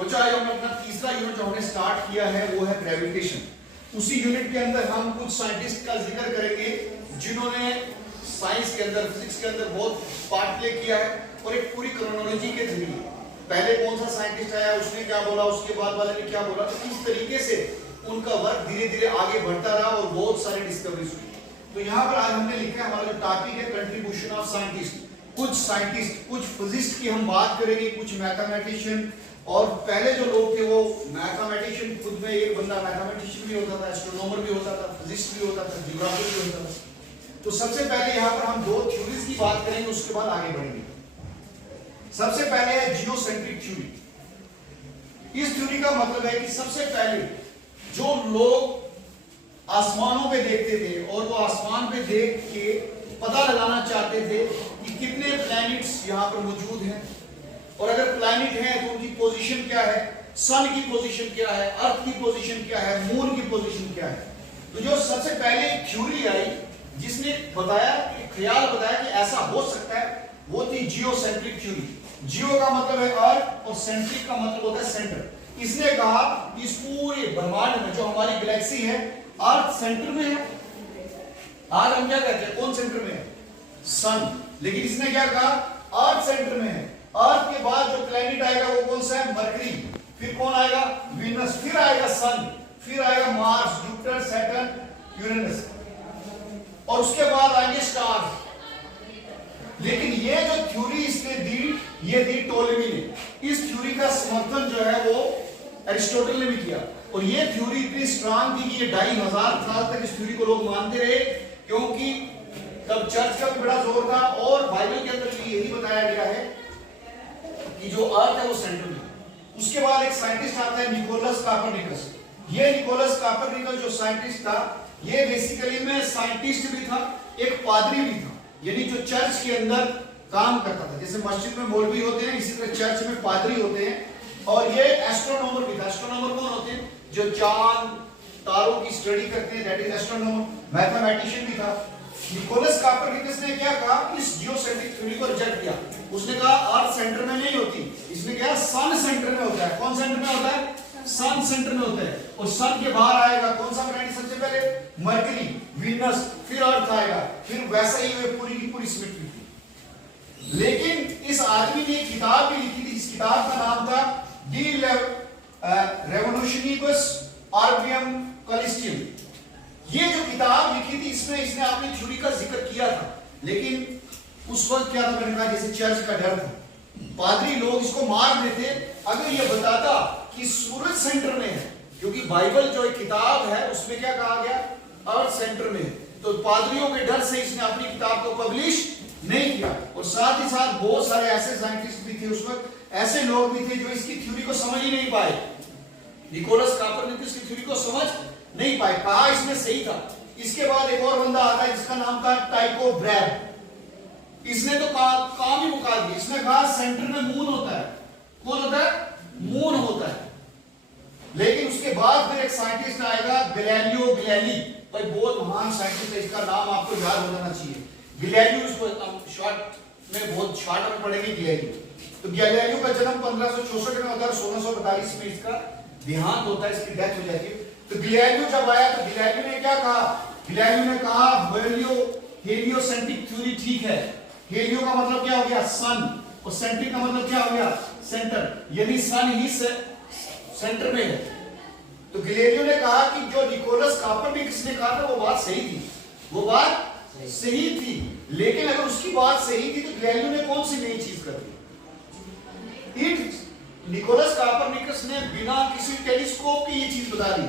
तो आज हमने अपना तीसरा यूनिट जो हमने स्टार्ट किया है वो है ग्रेविटेशन। उसी यूनिट के अंदर हम कुछ साइंटिस्ट का जिक्र करेंगे जिन्होंने साइंस के अंदर, फिजिक्स के अंदर बहुत पार्ट प्ले किया है और एक पूरी क्रोनोलॉजी के जरिए पहले कौन सा साइंटिस्ट आया, उसने क्या बोला, उसके बाद वाले ने क्या बोला, तो इस तरीके से उनका वर्क धीरे धीरे आगे बढ़ता रहा और बहुत सारी डिस्कवरीज हुई। तो यहाँ पर आज हमने लिखा है हमारा जो टॉपिक है कंट्रीब्यूशन ऑफ साइंटिस्ट। कुछ साइंटिस्ट, कुछ फिजिस्ट की हम बात करेंगे, कुछ मैथमेटिशियन, और पहले जो लोग थे वो मैथमेटिशियन, खुद में एक बंदा मैथमेटिशियन भी होता था, एस्ट्रोनॉमर भी होता था, फिजिस्ट भी होता था, जियोग्राफर भी होता था। तो सबसे पहले यहाँ पर हम दो थ्योरीज की बात करेंगे, उसके बाद आगे बढ़ेंगे। सबसे पहले है जियोसेंट्रिक थ्योरी। इस थ्योरी का मतलब है कि सबसे पहले जो लोग आसमानों पे देखते थे और वो आसमान पे देख के पता लगाना चाहते थे कि कितने प्लैनेट्स यहाँ पर मौजूद हैं, और अगर प्लैनेट हैं तो उनकी पोजीशन क्या है, सन की पोजीशन क्या है, अर्थ की पोजीशन क्या है, मून की पोजीशन क्या है। तो जो सबसे पहले थ्योरी आई जिसने बताया, ख्याल बताया कि ऐसा हो सकता है, वो थी जियोसेंट्रिक थ्योरी। जियो का मतलब है अर्थ और सेंट्रिक का मतलब होता है सेंटर। इसने कहा कि इस पूरे ब्रह्मांड में जो हमारी गैलेक्सी है, अर्थ सेंटर में है। आज हम क्या कहते हैं, कौन सेंटर में है, सन। लेकिन इसने क्या कहा, अर्थ सेंटर में है। अर्थ के बाद जो प्लैनेट आएगा वो कौन सा है, मरकरी, फिर कौन आएगा, वीनस, फिर आएगा सन, फिर आएगा मार्स, जुपिटर, सैटर्न, यूरेनस, और उसके बाद आएंगे स्टार्स। लेकिन ये जो थ्योरी इसने दी, ये दी टोलेमी ने। इस थ्योरी का समर्थन जो है वो एरिस्टोटल ने भी किया, और ये थ्योरी इतनी स्ट्रांग थी कि ये 2500 साल तक इस थ्योरी को लोग मानते रहे, क्योंकि तब चर्च का भी बड़ा जोर था और बाइबल के अंदर भी यही बताया गया है कि जो अर्थ है वो सेंटर में। उसके बाद एक साइंटिस्ट आता है निकोलस कोपरनिकस। ये निकोलस कोपरनिकस जो साइंटिस्ट था, ये बेसिकली में साइंटिस्ट भी था, एक पादरी भी था, यानी जो चर्च के अंदर काम करता था। जैसे मस्जिद में मौलवी होते हैं, इसी तरह चर्च में पादरी होते हैं। और ये एस्ट्रोनॉमर भी था। एस्ट्रोनॉमर कौन होते हैं, जो चांद तारों की स्टडी करते हैं, दैट इज एस्ट्रोनॉमर। मैथमेटिशियन भी था। निकोलस कोपरनिकस ने क्या कहा, इस जियोसेंट्रिक थ्योरी को रिजेक्ट किया। उसने कहा अर्थ सेंटर में नहीं होती, इसने कहा सन सेंटर में होता है। कौन सेंटर में होता है, सन सेंटर में होता है, और सन के बाहर आएगा कौन सा प्लैनेट, सबसे पहले मरकरी, वीनस, फिर अर्थ आएगा, फिर वैसा ही पूरी की पूरी सिमेट्री थी। लेकिन इस आदमी ने एक किताब भी लिखी थी, इस किताब का नाम था डी रेवोल्यूशनिबस ऑर्बियम कैलिस्टियम। ये जो किताब लिखी थी, इसमें इसने अपनी थ्योरी का जिक्र किया था। लेकिन उस वक्त क्या था, मैंने कहा जैसे चर्च का डर था, पादरी लोग इसको मार देते अगर ये बताता कि सूरज सेंटर में है, क्योंकि बाइबल जो एक किताब है उसमें क्या कहा गया, अर्थ सेंटर में है। तो पादरियों के डर से इसने अपनी किताब को पब्लिश नहीं किया। और साथ ही साथ बहुत सारे ऐसे साइंटिस्ट भी थे उस वक्त, ऐसे लोग भी थे जो इसकी थ्योरी को समझ ही नहीं पाए, निकोलस कोपरनिकस की थ्योरी को समझ नहीं पाए, कहा इसमें सही था। इसके बाद एक और बंदा आता है जिसका नाम था टाइको ब्रैग। इसने तो काम ही मुका दिया। इसने कहा सेंटर में मून होता है। कौन होता है, मून होता है। लेकिन उसके बाद फिर एक साइंटिस्ट आएगा, गैलीलियो गैलीली। भाई बहुत महान साइंटिस्ट है, इसका नाम आपको याद हो जाना चाहिए, गैलीलियो। इसको शॉर्ट में, बहुत शॉर्ट में पढ़ेंगे गैलीलियो। तो गैलीलियो का जन्म 1564 में होता है, 1642 में इसका देहांत होता है, इसकी डेथ हो जाती है। तो गैलीलियो जब आया तो गैलीलियो ने क्या कहा, गैलीलियो ने कहा हेलियोसेंट्रिक थ्योरी ठीक है। हेलियो का मतलब क्या हो गया, सन, और सेंट्रिक का मतलब क्या हो गया, सेंटर, यानी सन ही सेंटर में है। तो गैलीलियो ने कहा कि जो निकोलस कोपरनिकस ने कहा था वो बात सही थी, वो बात सही थी। लेकिन अगर उसकी बात सही थी तो गैलीलियो ने कौन सी नई चीज कर दी। निकोलस कोपरनिकस ने बिना किसी टेलीस्कोप के ये चीज बता दी,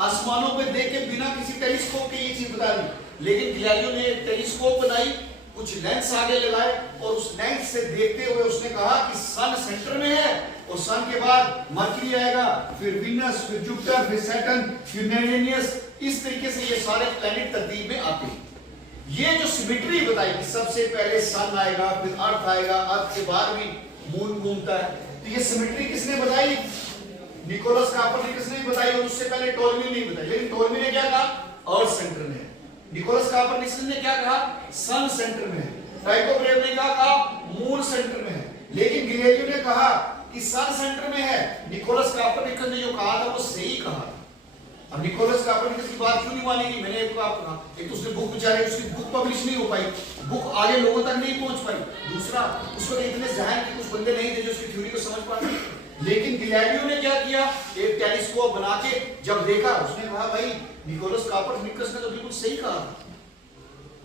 आसमानों पे देख के बिना किसी टेलीस्कोप के ये चीज बता दी। लेकिन गैलीलियो ने एक टेलीस्कोप बनाई, कुछ लेंस आगे लगाए, और उस लेंस से देखते हुए उसने कहा कि सन सेंटर में है, और सन के बाद मरकरी आएगा, फिर वीनस, फिर जुपिटर, फिर सैटर्न, फिर यूरेनस। इस तरीके से ये सारे प्लैनेट तरतीब में आते हैं। ये जो सिमेट्री बताई कि सबसे पहले सन आएगा, फिर अर्थ आएगा, अर्थ के बाद भी मून घूमता है, तो ये सिमेट्री किसने बताई, निकोलस कोपरनिकस ने बताई, और उससे पहले टोलेमी ने बताई। लेकिन टोलेमी ने क्या कहा, अर्थ सेंटर में है। निकोलस कोपरनिकस ने क्या कहा, सन सेंटर में है। टाइको ब्रैग ने क्या कहा, मून सेंटर में है। लेकिन गैलीलियो ने कहा कि सन सेंटर में है, निकोलस कोपरनिकस ने जो कहा था वो सही कहा था। अब निकोलस कोपरनिकस की बात क्यों नहीं मानेगी? मैंने एक आपको कहा, एक तो उसने बुक बेचारे उसकी बुक पब्लिश नहीं हो पाई, बुक आगे लोगों तक नहीं पहुंच पाई। दूसरा, उसको इतने जहन के कुछ बंदे नहीं थे जो उसकी थ्योरी को समझ पाते। लेकिन गैलीलियो ने क्या किया, एक टेलीस्कोप बना के जब देखा, उसने कहा भाई निकोलस कोपरनिकस ने तो बिल्कुल सही कहा,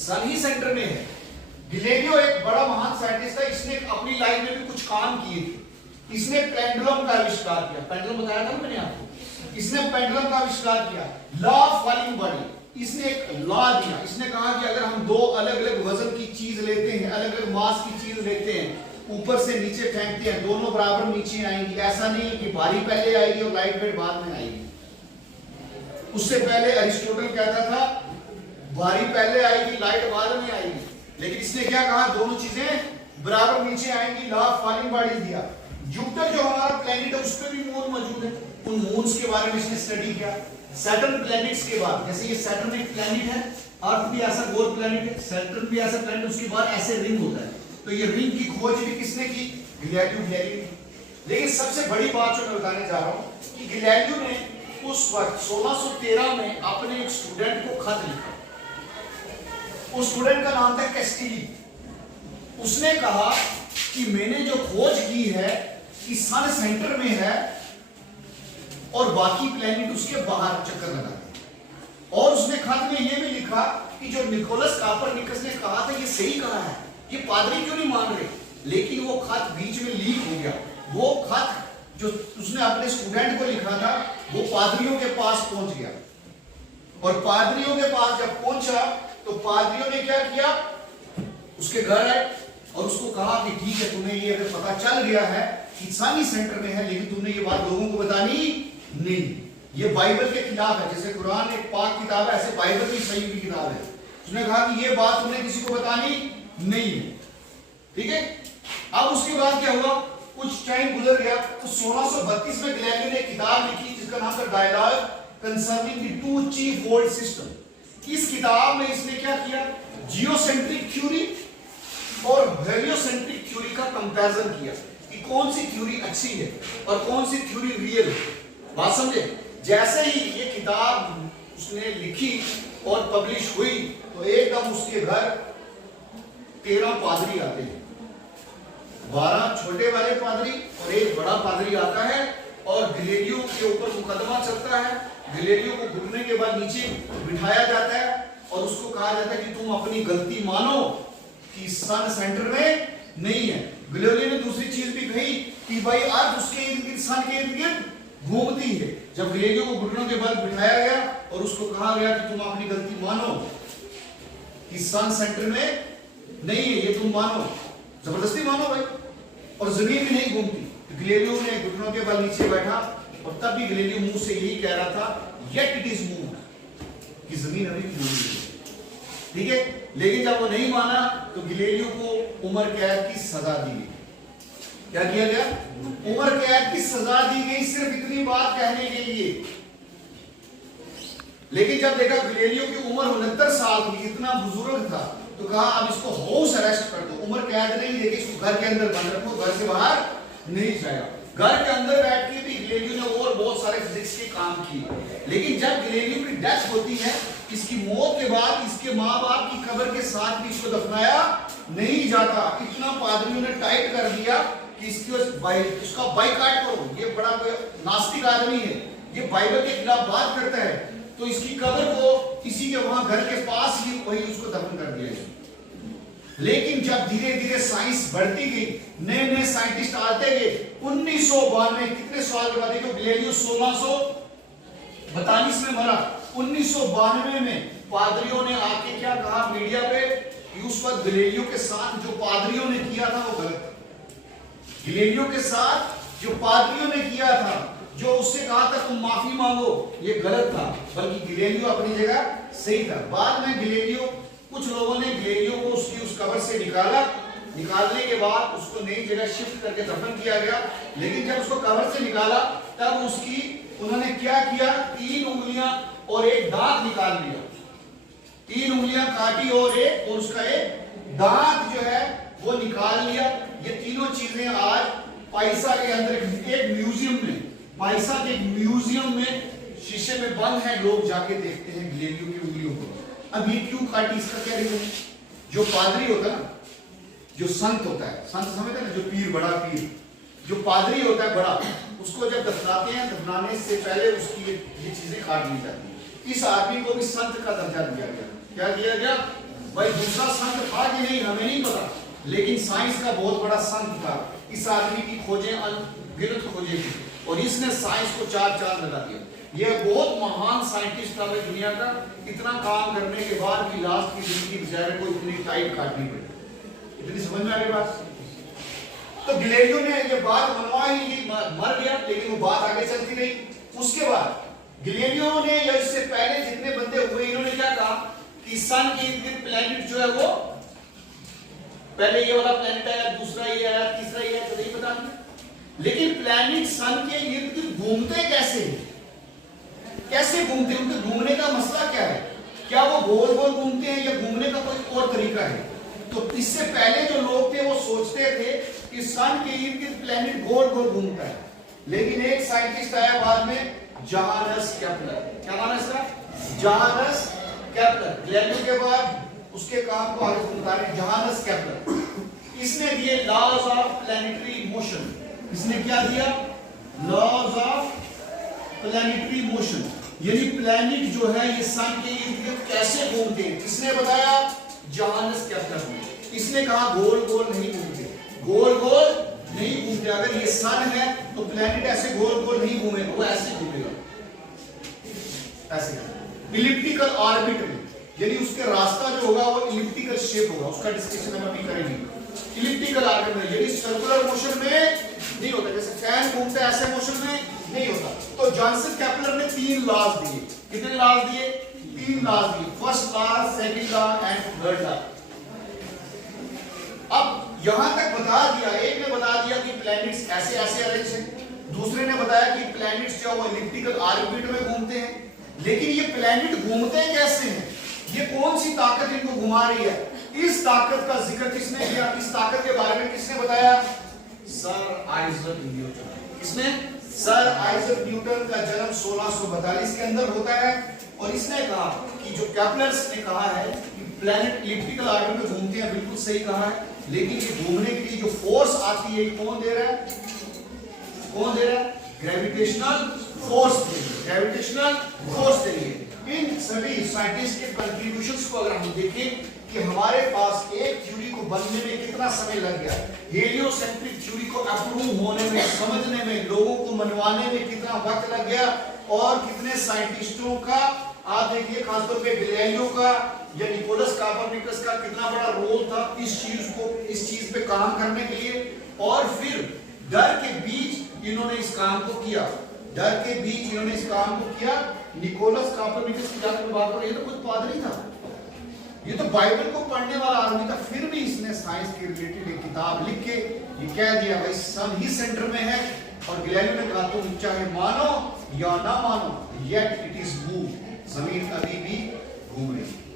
सन ही सेंटर में है। गैलीलियो एक बड़ा महान साइंटिस्ट था, इसने अपनी लाइफ में भी कुछ काम किए थे। इसने पेंडुलम का आविष्कार किया, पेंडुलम बताया था ना मैंने आपको, इसने पेंडुलम का आविष्कार किया। लॉ ऑफ फॉलिंग बॉडी, इसने एक लॉ दिया। इसने कहा कि अगर हम दो अलग अलग वजन की चीज लेते हैं, अलग अलग मास की चीज लेते हैं, ऊपर से नीचे फेंकते हैं, दोनों बराबर नीचे आएंगी। ऐसा नहीं कि भारी पहले आएगी और लाइट वेट बाद में आएगी। उससे पहले अरिस्टोटल कहता था भारी पहले आएगी, लाइट बाद में आएगी। लेकिन इसने क्या कहा, दोनों चीजें बराबर नीचे आएंगी। लॉ ऑफ फॉलिंग बॉडीज दिया। जुपिटर जो हमारा प्लेनेट है उस पर भी मून मौजूद है, उन मून्स के बारे में इसने स्टडी किया। सैटर्न प्लैनेट्स के बाद, जैसे ये सैटर्न एक प्लैनेट है, अर्थ भी ऐसा गोल प्लैनेट है, सैटर्न भी ऐसा प्लैनेट, उसके बाद ऐसे रिंग होता है। तो ये रिंग की खोज भी किसने की? गैलीलियो ने। लेकिन सबसे बड़ी बात जो मैं बताने जा रहा हूं कि गैलीलियो ने उस वक्त 1613 में अपने एक स्टूडेंट को खत लिखा। उस स्टूडेंट का नाम था कैस्टिली। उसने कहा कि मैंने जो खोज की है कि सन सेंटर में है और बाकी प्लैनेट उसके बाहर चक्कर लगाते हैं। और उसने खत में यह भी लिखा कि जो निकोलस कोपरनिकस ने कहा था ये सही कहा है, ये पादरी क्यों नहीं मान रहे? लेकिन वो खत बीच में लीक हो गया। वो खत जो उसने अपने स्टूडेंट को लिखा था वो पादरियों के पास पहुंच गया। और पादरियों के पास जब पहुंचा तो पादरियों ने क्या किया, उसके घर आए और उसको कहा कि ठीक है, तुम्हें ये अगर पता चल गया है कि सन सेंटर में है, लेकिन तुमने ये बात लोगों को बतानी नहीं, ये बाइबल के खिलाफ है। जैसे कुरान एक पाक किताब है, ऐसे बाइबल भी सही की किताब है। उसने कहा कि ये बात तुमने किसी को बतानी नहीं है, ठीक है। अब उसके बाद क्या हुआ, कुछ टाइम गुजर गया तो 1632 में गैलीलियो ने किताब लिखी जिसका नाम था dialogue concerning the two chief world system. इस किताब में इसने क्या किया, जियोसेंट्रिक थ्योरी और हेलियोसेंट्रिक थ्योरी का कंपैरिजन किया कि कौन सी थ्योरी अच्छी है और कौन सी थ्योरी रियल है। बात समझे? जैसे ही ये किताब उसने लिखी और पब्लिश हुई तो एकदम उसके घर 13 पादरी आते हैं, 12 छोटे वाले पादरी और एक बड़ा पादरी आता है और गैलीलियो के ऊपर मुकदमा चलता है। गैलीलियो को घुटने के बाद नीचे बिठाया जाता है और उसको कहा जाता है कि तुम अपनी गलती मानो कि सन सेंटर में नहीं है। गैलीलियो ने दूसरी चीज भी कही कि भाई अर्थ उसके इर्द गिर्द, सन के इर्द गिर्द घूमती है। जब गैलीलियो को घुटनों के बल बिठाया गया और उसको कहा गया कि तुम अपनी गलती मानो कि सन सेंटर में नहीं है, ये तुम मानो, जबरदस्ती मानो भाई, और जमीन भी नहीं घूमती। तो गैलीलियो ने घुटनों के बल नीचे बैठा और तब भी गैलीलियो मुंह से यही कह रहा था, येट इट इज मूव, कि जमीन अभी भी घूम रही है, ठीक है। लेकिन जब वो नहीं माना तो गैलीलियो को उम्र कैद की सजा दी गई। क्या किया गया? उम्र कैद की सजा दी गई, सिर्फ इतनी बात कहने के लिए। लेकिन जब देखा गैलीलियो की उम्र 69 साल की, इतना बुजुर्ग था, तो कहा अब इसको हाउस अरेस्ट कर दो, उम्र कैद नहीं देगी, इसको घर के अंदर बंद रखो, घर से बाहर नहीं जाएगा। घर के अंदर बैठ के भी गैलीलियो ने और बहुत सारे फिजिक्स के काम किए। लेकिन जब गैलीलियो की डेथ होती है, इसकी मौत के बाद इसके माँ बाप की कब्र के साथ भी इसको दफनाया नहीं जाता। इतना पादरियों ने टाइट कर दिया कि इसकी उसका बाइकाट करो, ये बड़ा कोई नास्तिक आदमी है, ये बाइबल के खिलाफ बात करता है, तो इसकी कब्र को किसी के वहां घर के पास ही वही उसको दफन कर दिया। लेकिन जब धीरे धीरे साइंस बढ़ती गई, नए नए साइंटिस्ट आते गए, 1992 कितने साल के बाद, देखो गैलीलियो 1642 में मरा, 1992 में पादरियों ने आके क्या कहा मीडिया पे कि उस वक्त गैलीलियो के साथ जो पादरियों ने किया था वो गलत था। गैलीलियो के साथ जो पादरियों ने किया था, जो उससे कहा था तुम माफी मांगो, ये गलत था, बल्कि गैलीलियो अपनी जगह सही था। बाद में गैलीलियो, कुछ लोगों ने गैलीलियो को उसकी उस कब्र से निकाला, निकालने के बाद उसको नई जगह शिफ्ट करके दफन किया गया। लेकिन जब उसको कब्र से निकाला तब उसकी उन्होंने क्या किया, 3 उंगलियां और एक दांत निकाल लिया, 3 उंगलियां काटी और उसका एक दांत जो है वो निकाल लिया। ये तीनों चीजें आज पाइसा के अंदर एक म्यूजियम में पाइसा के म्यूजियम में शीशे में बंद है, लोग जाके देखते हैं गैलीलियो की उंगलियों को। अब ये क्यों काटी, इसका क्या रीजन है? जो पादरी होता है ना, जो संत होता है, संत समझते हैं ना, जो पीर, बड़ा पीर, जो पादरी होता है बड़ा, उसको जब दफनाते हैं, दफनाने से पहले उसकी ये चीजें काट ली जाती है। इस आदमी को भी संत का दर्जा दिया गया। क्या दिया गया भाई? दूसरा संत था कि नहीं हमें नहीं पता, लेकिन साइंस का बहुत बड़ा संत था। इस आदमी की खोजें अनगिनत खोजें थी और इसने साइंस को चार चांद लगा दिया। यह बहुत महान साइंटिस्ट था भाई दुनिया का। इतना काम करने के बाद भी लास्ट की जिंदगी बेचारे को इतनी टाइट काटनी पड़ी। इतनी समझ में आ गई बात? तो गैलीलियो ने ये बात मनवा ही ली, मर गया, लेकिन वो बात आगे चलती रही। उसके बाद गैलीलियो ने या इससे पहले जितने बंदे हुए, इन्होंने क्या कहा कि सन के इर्द गिर्द प्लैनेट जो है वो, पहले ये वाला प्लैनेट आया, दूसरा ये आया, तीसरा ये आया, तो नहीं पता नहीं। लेकिन प्लैनेट सन के इर्द गिर्द घूमते कैसे हैं? कैसे घूमते? उनके घूमने का मसला क्या है? क्या वो गोल गोल घूमते हैं या घूमने का कोई और तरीका है? तो इससे पहले जो लोग थे वो सोचते थे कि सन के इर्द गिर्द प्लैनेट गोल गोल घूमता है, लेकिन एक साइंटिस्ट आया बाद में, जोहानस केपलर। क्या नाम है इसका? Johannes Kepler. गैलीलियो के बाद उसके काम को आगे बता रहे जोहानस केपलर। इसने दिए लॉज ऑफ प्लैनेटरी मोशन। इसने क्या दिया? लॉज ऑफ प्लैनेटरी मोशन, यानी प्लैनेट जो है ये सन के इर्द गिर्द कैसे घूमते हैं। किसने बताया? जोहानस केपलर ने। इसने कहा गोल गोल नहीं घूमते, गोल गोल नहीं घूमते। अगर ये सन है तो प्लैनेट ऐसे गोल गोल नहीं घूमेगा, वो ऐसे घूमेगा, ऐसे इलिप्टिकल ऑर्बिट में, यानी उसके रास्ता जो होगा वो इलिप्टिकल शेप होगा। उसका डिस्कशन हम अभी करेंगे। इलिप्टिकल ऑर्बिट में, यानी सर्कुलर मोशन में नहीं होता, जैसे फैन घूमता है ऐसे मोशन में नहीं होता। तो जोहानस केपलर ने 3 लॉज दिए। कितने लॉज दिए? 3 लॉज दिए। First law, second law and third law. अब यहां तक बता दिया, एक ने बता दिया कि प्लैनेट्स ऐसे ऐसे अरेंज हैं, दूसरे ने बताया कि प्लैनेट्स जो वो इलिप्टिकल ऑर्बिट में घूमते हैं। लेकिन ये प्लैनेट घूमते कैसे हैं? ये कौन सी ताकत इनको घुमा रही है? इस ताकत का जिक्र किसने किया? इस ताकत के बारे में किसने बताया? Sir Isaac Newton. किसने? सर आइजैक न्यूटन का जन्म 1642 के अंदर होता है और इसने कहा कि जो केपलर ने कहा है कि प्लैनेट इलिप्टिकल ऑर्बिट में घूमते हैं, बिल्कुल सही कहा है, लेकिन ये घूमने के लिए जो फोर्स आती है कौन दे रहा है? कौन दे रहा है? ग्रेविटेशनल फोर्स दे रही है। ग्रेविटेशनल फोर्स दे रही है। इन सभी साइंटिस्ट के कंट्रीब्यूशंस को अगर हम देखें कि हमारे पास एक थ्योरी को बनने में कितना समय लग गया, हेलियोसेंट्रिक थ्योरी को अप्रूव होने में, समझने में, लोगों को मनवाने में कितना वक्त लग गया, और कितने साइंटिस्टों का, आप देखिए खासतौर पे गैलीलियो का या निकोलस कोपरनिकस का कितना बड़ा रोल था इस चीज पे काम करने के लिए। और फिर डर के बीच इन्होंने इस काम को किया, डर के बीच इन्होंने इस काम को किया। निकोलस कोपरनिकस की जाकर बात करें, ये तो कुछ पादरी था, ये तो बाइबल को पढ़ने वाला आदमी था, फिर भी इसने साइंस के रिलेटेड एक किताब लिख के ये कह दिया भाई सन ही सेंटर में है। और गैलीलियो ने कहा तुम चाहे मानो या ना मानो, येट इट इज मूव, जमीन अभी भी घूम रही है।